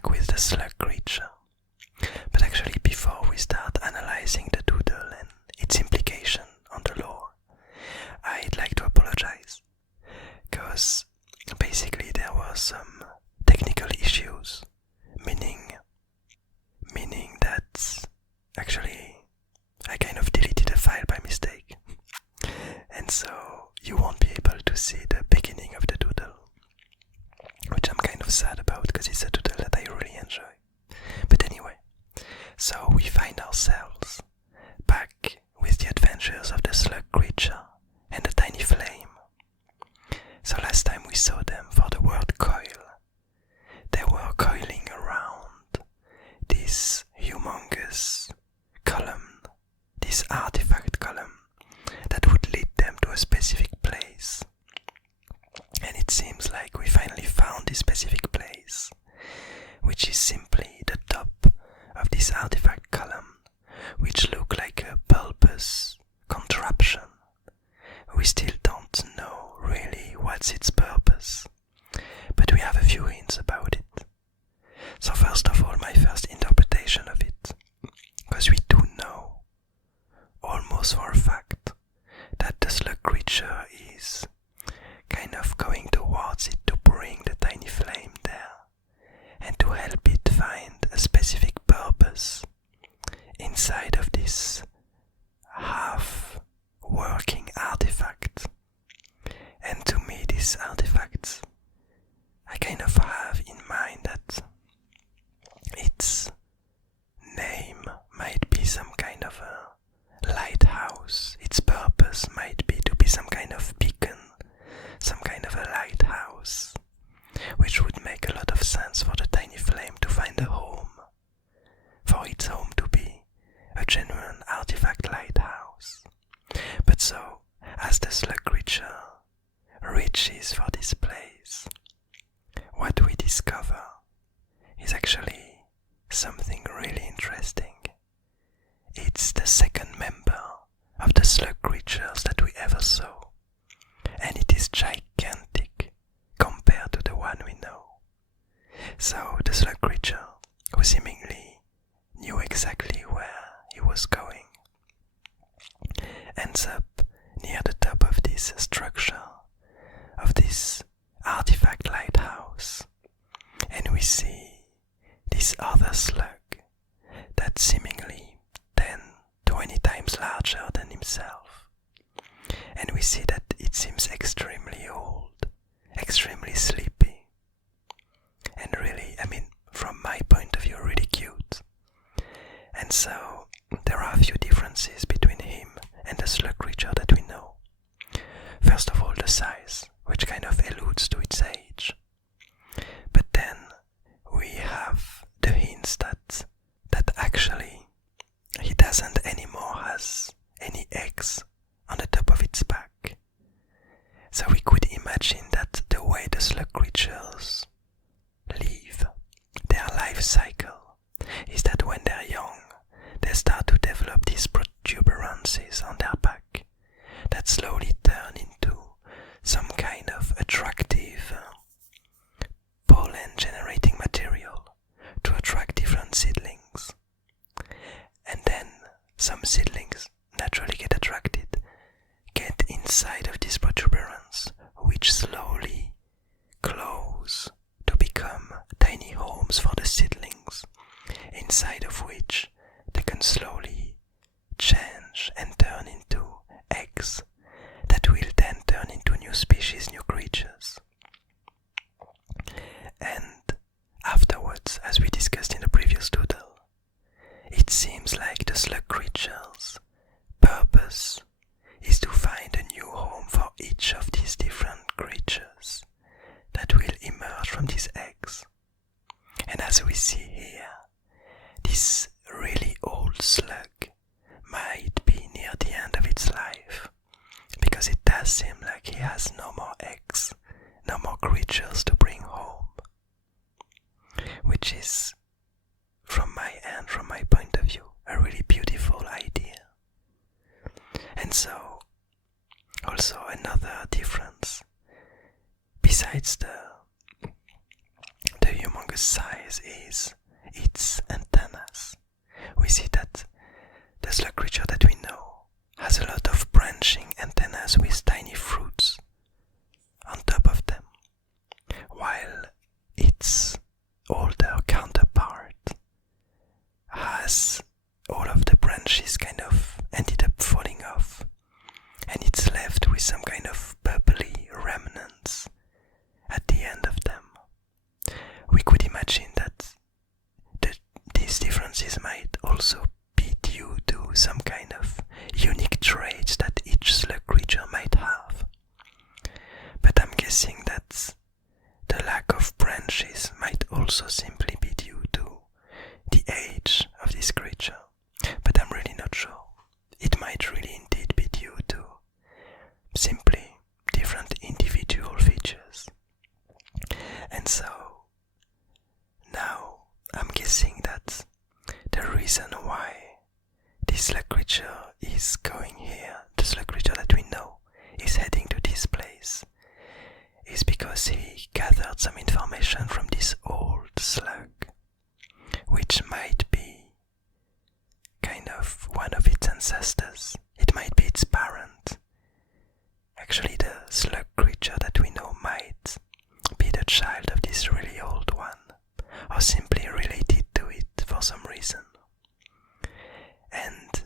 back with the slug creature. But actually, before we start analyzing the doodle and its implication on the lore, I'd like to apologize, because basically there were some technical issues, meaning that actually I kind of deleted a file by mistake, and so you won't be able to see the beginning of the doodle, which I'm kind of sad about because it's a doodle that I really enjoy. But anyway, so we find ourselves back with the adventures of the slug creature and the tiny flame. So last time we saw them for the word coil, they were coiling around this humongous column, this artifact column that would lead them to a specific place. And it seems like we finally found this specific place, which is simply the top of this artifact column, which look like a bulbous contraption. We still don't know really what's its purpose, but we have a few hints about it. So first of all, my first interpretation of it, because we do know, almost for a fact, that the slug creature is kind of going towards it to bring the tiny flame there, and to help it find a specific purpose inside of this half-working artifact. And to me, this artifact, I kind of have in mind that its name might be some kind of a lighthouse. Its purpose might be to be some kind of beacon, some kind of a lighthouse, which would make a lot of sense for the tiny flame to find a home, for its home to be a genuine artifact lighthouse. But so, as the slug creature reaches for this place, what we discover is actually something really interesting. It's the second member of the slug creatures that we ever saw, and it is gigantic compared to the one we know. So the slug creature, who seemingly knew exactly where he was going, ends up near the top of this structure, of this artifact lighthouse, and we see this other slug that seemingly 10-20 times larger than himself, and we see that it seems extremely old, extremely sleepy, and really, from my point of view, really cute. And so there are a few differences between him and the slug creature that we know. First of all, the size, which kind of alludes to its age. But then we have the hints that actually he doesn't anymore has any eggs on the top of its back. So we could imagine that the way the slug creatures live, their life cycle, is that when they're young, they start to develop these protuberances on their back that slowly turn into some kind of attractive pollen generating material to attract different seedlings. And then some seedlings naturally get attracted, get inside of this protuberance, which slowly close to become tiny homes for the seedlings, inside of which they can slowly change and turn into eggs that will then turn into new species, new creatures. And afterwards, as we discussed in the previous doodle, it seems like the slug creature's purpose is to find a new home for each of these different creatures that will emerge from these eggs. And as we see here, this really old slug might be near the end of its life, because it does seem like he has no more eggs, no more creatures to bring home, which is, from my end, from my point of view, a really beautiful idea. And so, also another difference, besides the humongous size species is its antennas. We see that the slug creature that we know has a lot of branching antennas with tiny fruits on top of them, while its older counterpart has all of the branches kind of ended up falling off, and it's left with some kind of purpley remnants at the end of them. We could imagine that these differences might also be due to some kind of unique traits that each slug creature might have. But I'm guessing that the lack of branches might also simply be due to the age of this creature. But I'm really not sure. It might really indeed be due to simply different individual features. And so now I'm guessing that the reason why this slug creature is going here, the slug creature that we know is heading to this place, is because he gathered some information from this old slug, which might be kind of one of its ancestors. It might be its parent. Actually, the slug creature that we know might be the child of this really old one, or simply related to it for some reason. And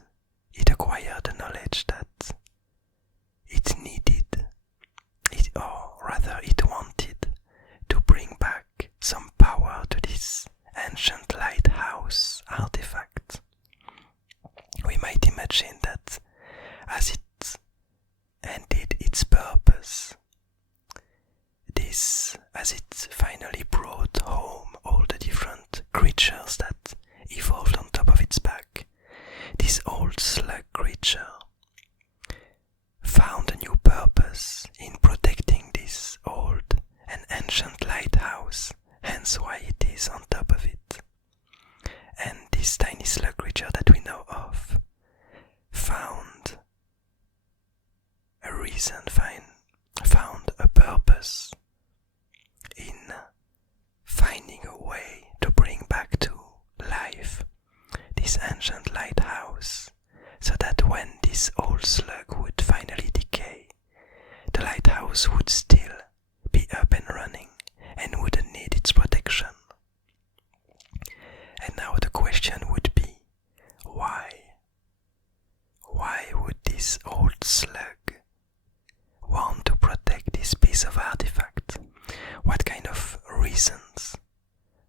it acquired the knowledge that it needed, or rather it wanted, to bring back some power to this ancient lighthouse artifact. We might imagine that as it ended its purpose, as it finally brought home all the different creatures that evolved on top of its back, this old slug creature found a new purpose in protecting this old and ancient lighthouse, hence why it is on top of it. And this tiny slug creature that we know of found a reason, found a purpose in finding a way to bring back to life this ancient lighthouse, so that when this old slug would finally decay, the lighthouse would still be up and running and wouldn't need its protection. And now the question would be, why? Why would this old slug want to protect this piece of artifact? What kind of reasons,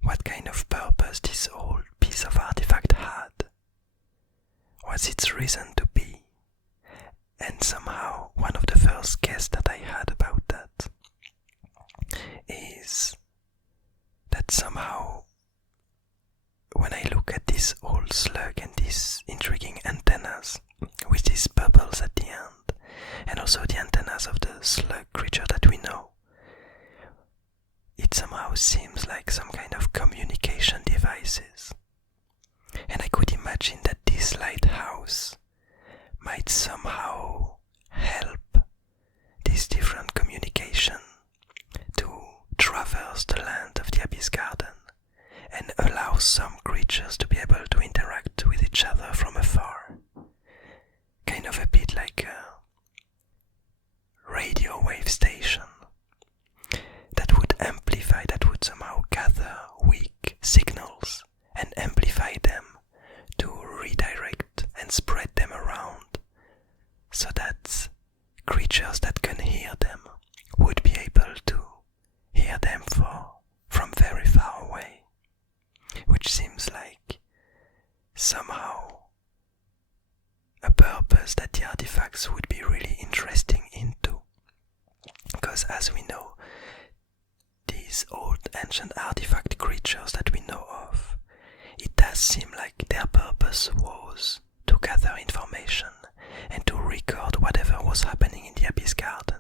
what kind of purpose this old piece of artifact had? What's its reason to be? And somehow one of the first guesses that I had about that is that somehow when I look at this old slug and these intriguing antennas with these bubbles at the end, and also the antennas of the slug creature that we know, it somehow seems like some kind of communication devices. And I could imagine that this lighthouse might somehow help this different communication to traverse the land of the Abyss Garden and allow some creatures to be able to interact with each other from afar. Kind of a bit like a radio wave station that would amplify, that would somehow gather weak signals and amplify them to redirect and spread them around, so that creatures that can hear them would be able to hear them from very far away, which seems like somehow a purpose that the artifacts would be really interesting into. Because as we know, these old ancient artifact creatures that we know of, it does seem like their purpose was to gather information and to record whatever was happening in the Abyss Garden.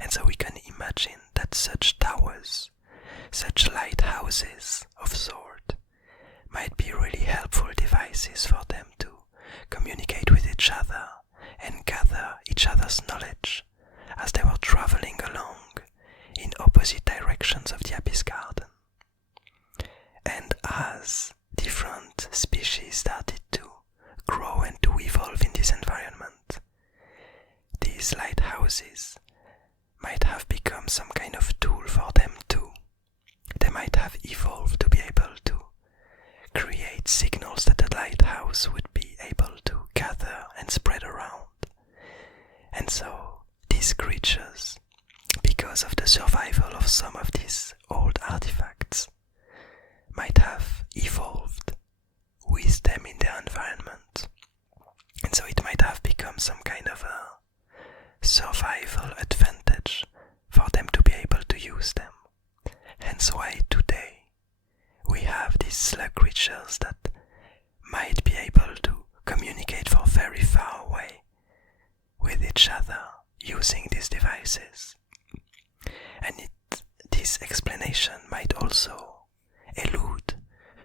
And so we can imagine that such towers, such lighthouses of sort, might be really helpful devices for them to communicate with each other and gather each other's knowledge as they were traveling along in opposite directions of the Abyss Garden. as different species started to grow and to evolve in this environment, these lighthouses might have become some kind of tool for them too. They might have evolved to be able to create signals that the lighthouse would be able to gather and spread around. And so these creatures, because of the survival of some of these old artifacts, might have evolved with them in their environment. And so it might have become some kind of a survival advantage for them to be able to use them. Hence why today we have these slug creatures that might be able to communicate from very far away with each other using these devices. And this explanation might also allude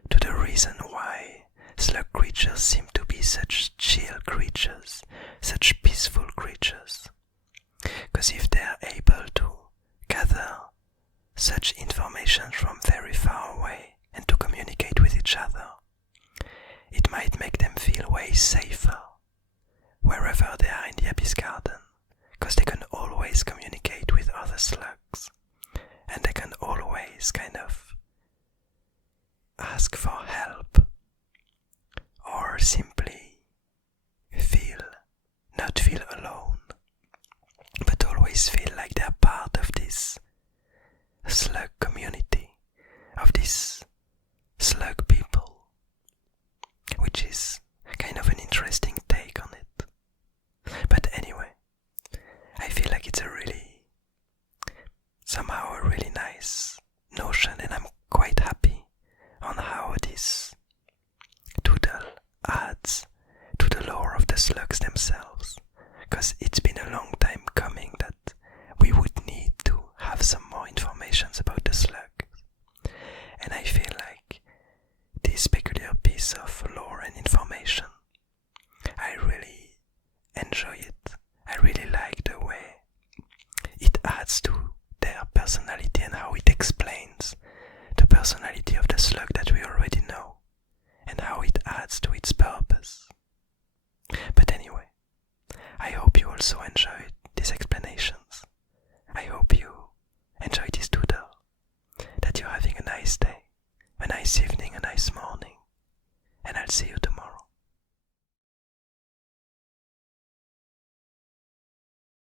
to the reason why slug creatures seem to be such chill creatures, such peaceful creatures. Because if they're able to gather such information from very far away and to communicate with each other, it might make them feel way safer wherever they are in the Abyss Garden, because they can always communicate with other slugs, and they can always kind of ask for help, or simply not feel alone, but always feel like they're part of this slug community, of these slug people, which is kind of an interesting take on it. But anyway, I feel like it's somehow a really nice notion, and I'm quite happy on how this Doodle adds to the lore of the slugs themselves, because it's been a long time coming that we would need to have some more information about the slugs. And I feel like this peculiar piece of lore and information, I really enjoy it. I really like the way it adds to their personality and how it explains the personality of the slug that we already know, and how it adds to its purpose. But anyway, I hope you also enjoyed these explanations. I hope you enjoyed this doodle, that you're having a nice day, a nice evening, a nice morning, and I'll see you tomorrow.